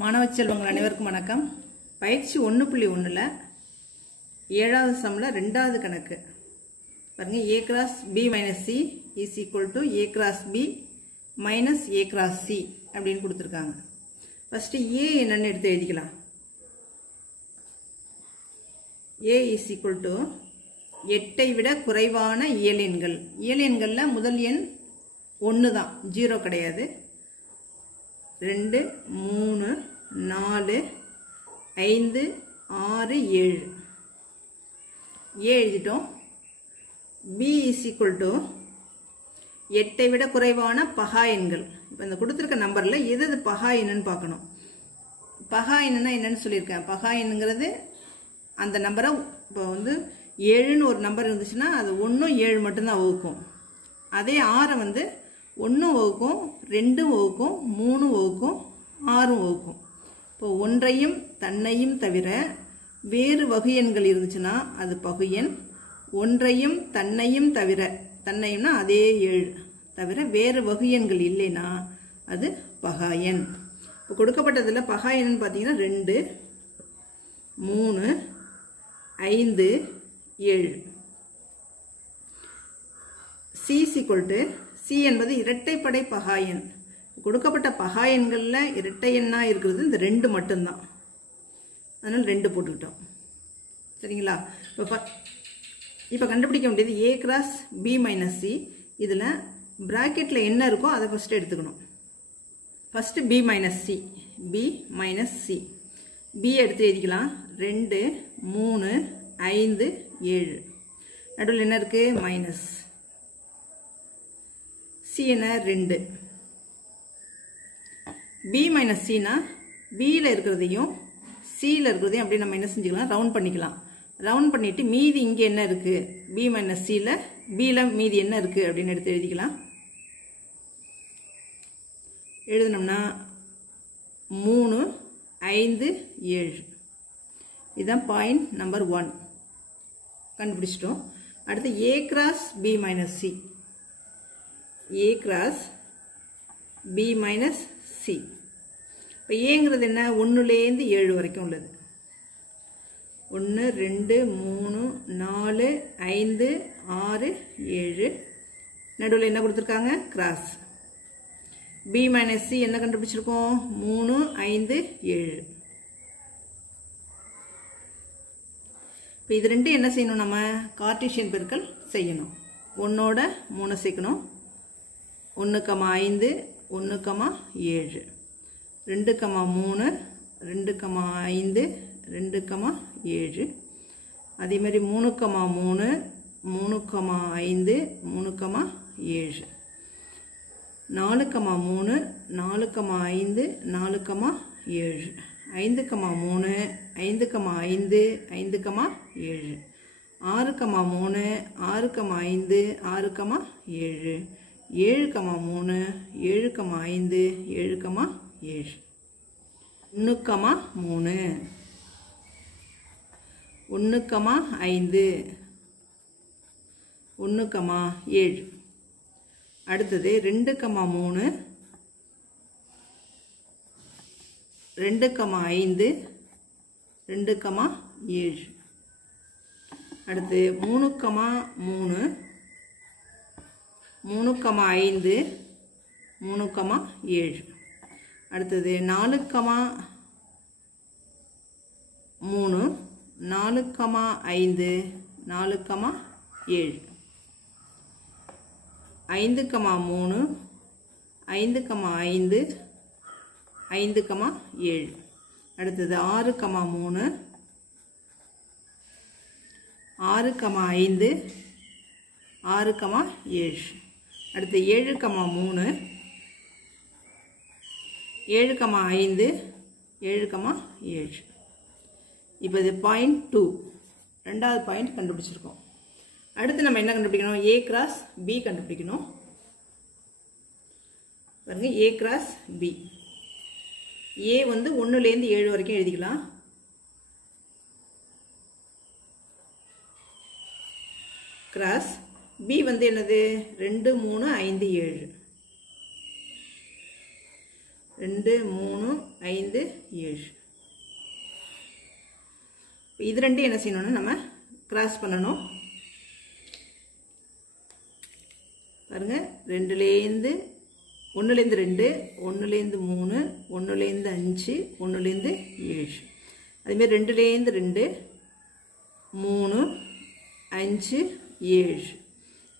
மாணவ செல்வங்கள் அனைவருக்கும் வணக்கம். பயிற்சி 1.1ல 7வது சம்ல 2வது கணக்கு பாருங்க. a cross b minus c is equal to a cross b minus a cross c அப்படின்னு கொடுத்துருக்காங்க. ஃபர்ஸ்ட் a என்னன்னு எடுத்து எழுதிக்கலாம். a is equal to 8ஐ விட குறைவான இயல் எண்கள். இயல் எண்கள்ல முதல் எண் 1 தான், 0 கிடையாது. 2 3 4 5 6 7 எழுதிட்டோம். b is equal to 8ஐ விட குறைவான பகா எண்கள். இப்போ இந்த கொடுத்துருக்க நம்பர்ல எது பகா எண்ணுன்னு பார்க்கணும். பகா எண்ணுன்னா என்னன்னு சொல்லியிருக்கேன். பகா எண்ணுங்கிறது அந்த நம்பரை இப்போ 7ன்னு ஒரு நம்பர் இருந்துச்சுன்னா அது 1 7 மட்டும்தான் வகுக்கும். அதே 6 1 வகுக்கும், 2 வகுக்கும், 3 வகுக்கும், 6 வகுக்கும். இப்போ ஒன்றையும் தன்னையும் தவிர வேறு வகு எண்கள் இருந்துச்சுன்னா அது பகு எண். ஒன்றையும் தன்னையும் தவிர, தன்னையும்னா அதே 7 தவிர வேறு வகு எண்கள் இல்லைன்னா அது பகா எண். இப்போ கொடுக்கப்பட்டதில் பகா எண் பார்த்தீங்கன்னா 2 3 5 7. C என்பது இரட்டைப்படை பகா எண். கொடுக்கப்பட்ட பகா எண்கள்ல இரட்டை எண்ணா இருக்கிறது இந்த 2 மட்டும்தான். அதனால 2 போட்டுக்கிட்டோம். சரிங்களா? இப்போ கண்டுபிடிக்க வேண்டியது a cross b minus C. இதில் பிராக்கெட்ல என்ன இருக்கோ அதை ஃபர்ஸ்ட் எடுத்துக்கணும். First b minus C, b minus C. b எடுத்து எழுதிக்கலாம். 2 3 5 7. நடுவில் என்ன இருக்கு? மைனஸ். சி என்ன? 2. b மைனஸ் சினா பியில் இருக்கிறதையும் சியில் இருக்கிறதையும் அப்படியே நம்ம என்ன செஞ்சுக்கலாம்? ரவுண்ட் பண்ணிக்கலாம். ரவுண்ட் பண்ணிட்டு மீதி இங்கே என்ன இருக்கு? b மைனஸ் சியில் பியில் மீதி என்ன இருக்கு அப்படின்னு எடுத்து எழுதிக்கலாம். எழுதினோம்னா 3 5 7. இதுதான் பாயிண்ட் நம்பர் 1 கண்டுபிடிச்சிட்டோம். அடுத்து a cross b minus C. a cross b minus C. இப்போ ஏங்கிறது என்ன? 1லேருந்து 7 வரைக்கும் உள்ளது. 1 2 3 4 5 6 7. நடுவில் என்ன கொடுத்துருக்காங்க? கிராஸ். b மைனஸ் சி என்ன கண்டுபிடிச்சிருக்கோம்? 3 5 7. இப்போ இது 2 என்ன செய்யணும்? நம்ம கார்ட்டீசியன் பெருக்கல் செய்யணும். 1ஓட 3 சேர்க்கணும். 1, 5 1, 7. 2, 3 2, 5 2, 7. அதே மாதிரி 3, 3 3, 5 3, 7. 4, 3 4, 5 4, 7. 5, 3 5, 5 5, 7. 6, 3 6, 5 6, 7. 7, 3 7, 5 7, 7. 1, 3 1, 5 1, 7. அடுத்தது 2, 3 2, 5 2, 7. அடுத்து 3, 3 3, 5 3, 7. அடுத்தது 4, 3 4, 5 4, 7. 5, 3 5, 5 5, 7. அடுத்தது 6, 3 6, 5 6, 7. அடுத்து 7, 3 7, 5 7, 7. இப்போ இது பாயிண்ட் 2, 2வது பாயிண்ட் கண்டுபிடிச்சிருக்கோம். அடுத்து நம்ம என்ன கண்டுபிடிக்கணும்? a கிராஸ் b கண்டுபிடிக்கணும். பாருங்க, a கிராஸ் b. a 1லேருந்து 7 வரைக்கும் எழுதிக்கலாம். கிராஸ் b என்னது? 2 3 5 7. 2 3 5 7. இது ரெண்டும் என்ன செய்யணும்னா நம்ம கிராஸ் பண்ணணும். பாருங்க 2லேருந்து 1லேருந்து 2 1லேருந்து 3 1லேருந்து 5 1லேருந்து 7. அதேமாதிரி 2லேருந்து 2 3 5 7.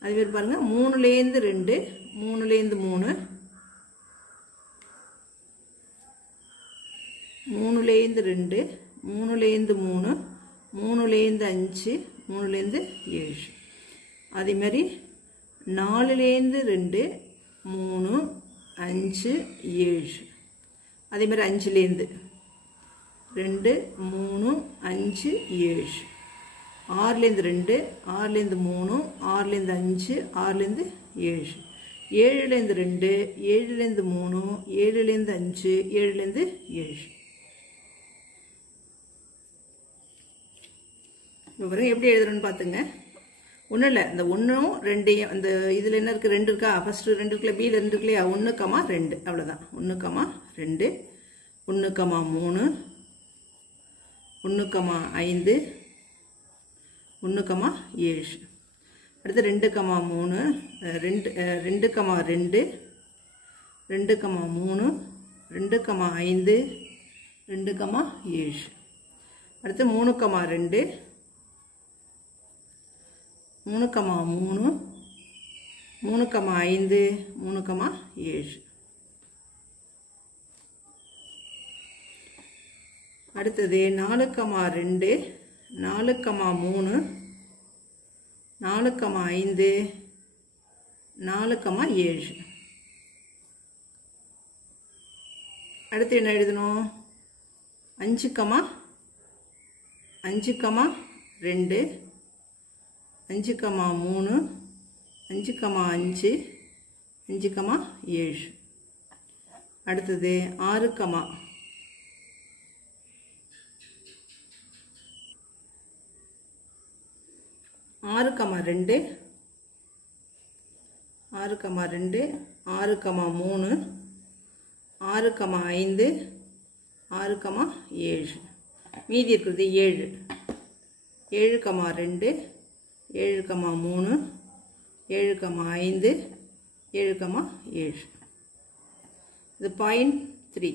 அதுமாரி பாருங்கள் 3லேருந்து 2 3லேருந்து 3 3லேருந்து 2 3லேருந்து 3 3லேருந்து 5 3லேருந்து 7. அதேமாதிரி 4லேருந்து 2 3 5 7. அதேமாதிரி 5லேருந்து 2 3 5 7. 6லேருந்து 2 6லேருந்து 3 6லேருந்து 5 6லேருந்து 7. 7லேருந்து 2 7லேருந்து 3 7லேருந்து 5 7லேருந்து 7. இப்போ எப்படி எழுதுறோன்னு பார்த்துங்க. ஒன்றும் இல்லை, இந்த 1ம் 2யும் அந்த இதில் என்ன இருக்குது 2 இருக்கா, ஃபஸ்ட்டு 2 இருக்குல்ல, பியில் 2 இருக்கு இல்லையா, 1, 2 அவ்வளோதான். 1, 2 1, 3 1, 5 1, 7. அடுத்து 2, 3 2 2, 2 2, 3 2, 5 2, 7. அடுத்து 3, 2 3, 3 3, 5 3, 7. அடுத்தது 4, 2 4, 3 4, 5 4, 7. அடுத்து என்ன எழுதணும்? 5, 5, 2 5, 3 5, 5, 5, 7. அடுத்தது 6, 6, 2 6, 2 6, 3 6, 5 6, 7. மீதி இருக்கிறது 7 7, 2 7, 3 7, 5 7, 7. இது பாயிண்ட் 3.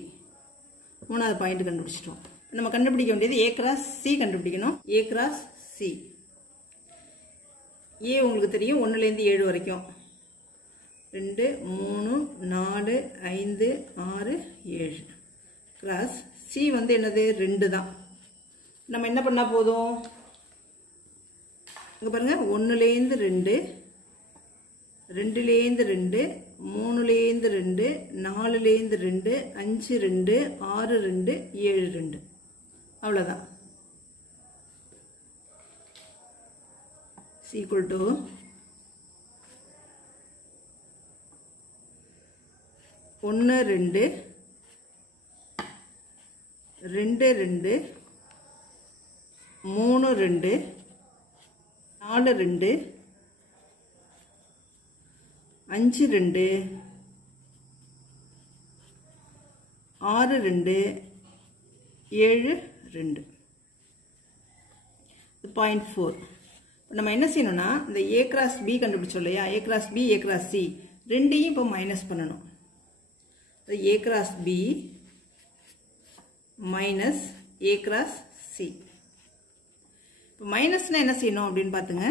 மூணாவது பாயிண்ட் கண்டுபிடிச்சிட்டோம். நம்ம கண்டுபிடிக்க வேண்டியது A cross C கண்டுபிடிக்கணும். A cross C. A உங்களுக்கு தெரியும் 1லேருந்து 7 வரைக்கும் 2 3 4 5 6 7. கிராஸ் C வந்து என்னது 2 தான். நம்ம என்ன பண்ணால் போதும்? இங்கே பாருங்கள் 1லேருந்து 2 2லேருந்து 2 3லேருந்து 2 4லேருந்து 2 5 2 6 2 7 2. அவ்வளோதான். is equal to 1 2 2 2 3 2 4 2 5 2 6 2 7 2. 0.4. நம்ம என்ன செய்யணும்னா இந்த A cross B கண்டுபிடிச்சோம் இல்லையா, A cross B A cross C ரெண்டையும் இப்போ மைனஸ் பண்ணணும். A cross B minus A cross C. இப்போ மைனஸ்னால் என்ன செய்யணும் அப்படின்னு பார்த்துங்க.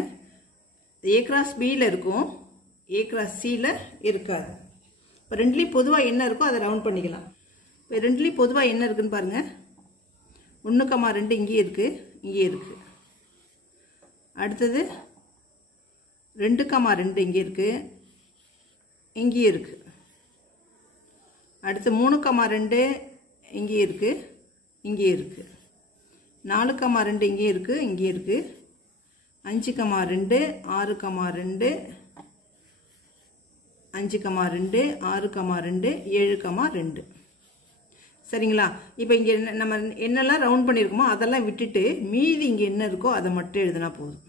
A cross Bயில் இருக்கும், A cross Cயில் இருக்காது. இப்போ ரெண்டுலேயும் பொதுவாக என்ன இருக்கோ அதை ரவுண்ட் பண்ணிக்கலாம். இப்போ ரெண்டுலேயும் பொதுவாக என்ன இருக்குன்னு பாருங்கள். 1, 2 இங்கேயே இருக்குது, இங்கேயே இருக்குது. அடுத்தது 2, 2 இங்கே இருக்குது, இங்கேயே இருக்குது. அடுத்து 3, 2 இங்கேயே இருக்குது, இங்கேயே இருக்குது. 4, 2 இங்கேயே இருக்குது, இங்கேயே இருக்குது. 5, 2 6, 2 5, 2 6, 2 7, 2. சரிங்களா? இப்போ இங்கே நம்ம என்னெல்லாம் ரவுண்ட் பண்ணியிருக்கோமோ அதெல்லாம் விட்டுட்டு மீதி இங்கே என்ன இருக்கோ அதை மட்டும் எழுதினா போதும்.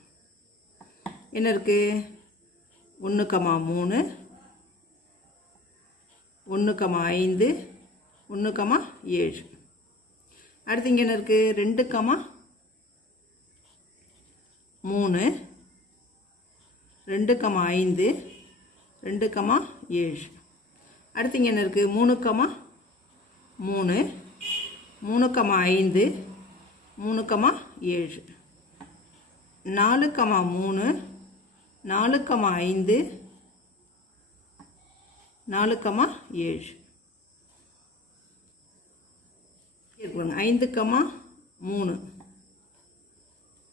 என்ன இருக்குது? 1, 3 1, 5 1,7. அடுத்து இங்கே என்ன இருக்குது? 2,3 2,5 2,7. அடுத்து இங்கே என்ன இருக்குது? 3,3 3,5 3,7. 4,3 4,5 4,7. 5,3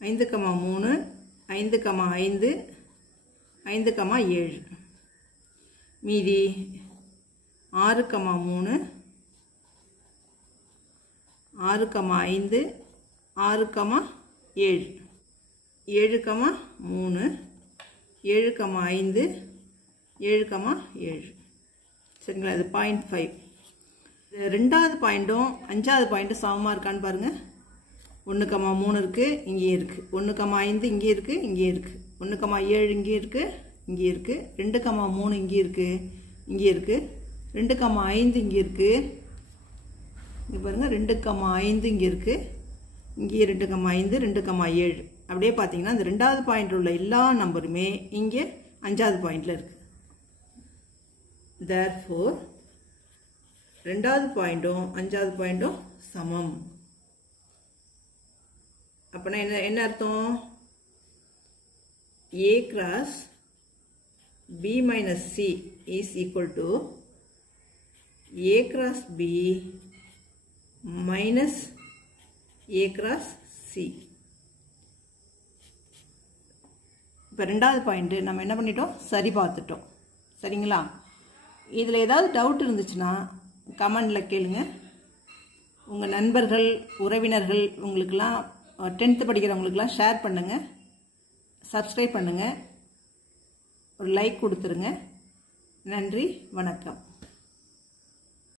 5,3 5,5 5,7. மீதி 6,3 6,5 6,7. 7,3 7,5 7,7. சரிங்களா? இது 0.5. ரெண்டாவது பாயிண்ட்டும் அஞ்சாவது பாயிண்ட்டும் சமமாக இருக்கான்னு பாருங்கள். 1,3 இருக்குது, இங்கே இருக்குது. 1,5 இங்கே இருக்குது, இங்கே இருக்குது. 1,7 இங்கே இருக்குது, இங்கே இருக்குது. 2,3 இங்கே இருக்குது, இங்கே இருக்குது. 2,5 இங்கே இருக்குது. இங்கே பாருங்கள், 2,5 இங்கே இருக்குது, இங்கே 2,5 2,7. அப்படியே பார்த்தீங்கன்னா இந்த ரெண்டாவது பாயிண்ட் உள்ள எல்லா நம்பருமே இங்கே அஞ்சாவது பாயிண்டில் இருக்குது. therefore ரெண்டாவது பாயிண்ட்டும் அஞ்சாவது பாயிண்ட்டும் சமம். அப்போனா என்ன அர்த்தம்? A cross B minus C is equal to A cross B minus A cross C. இப்போ ரெண்டாவது பாயிண்ட்டு நம்ம என்ன பண்ணிட்டோம்? சரி பார்த்துட்டோம். சரிங்களா? இதில் ஏதாவது டவுட் இருந்துச்சுன்னா கமெண்டில் கேளுங்க. உங்கள் நண்பர்கள் உறவினர்கள் உங்களுக்கெல்லாம் 10th படிக்கிறவங்களுக்கெல்லாம் ஷேர் பண்ணுங்கள், சப்ஸ்கிரைப் பண்ணுங்கள், ஒரு லைக் கொடுத்துருங்க. நன்றி, வணக்கம்.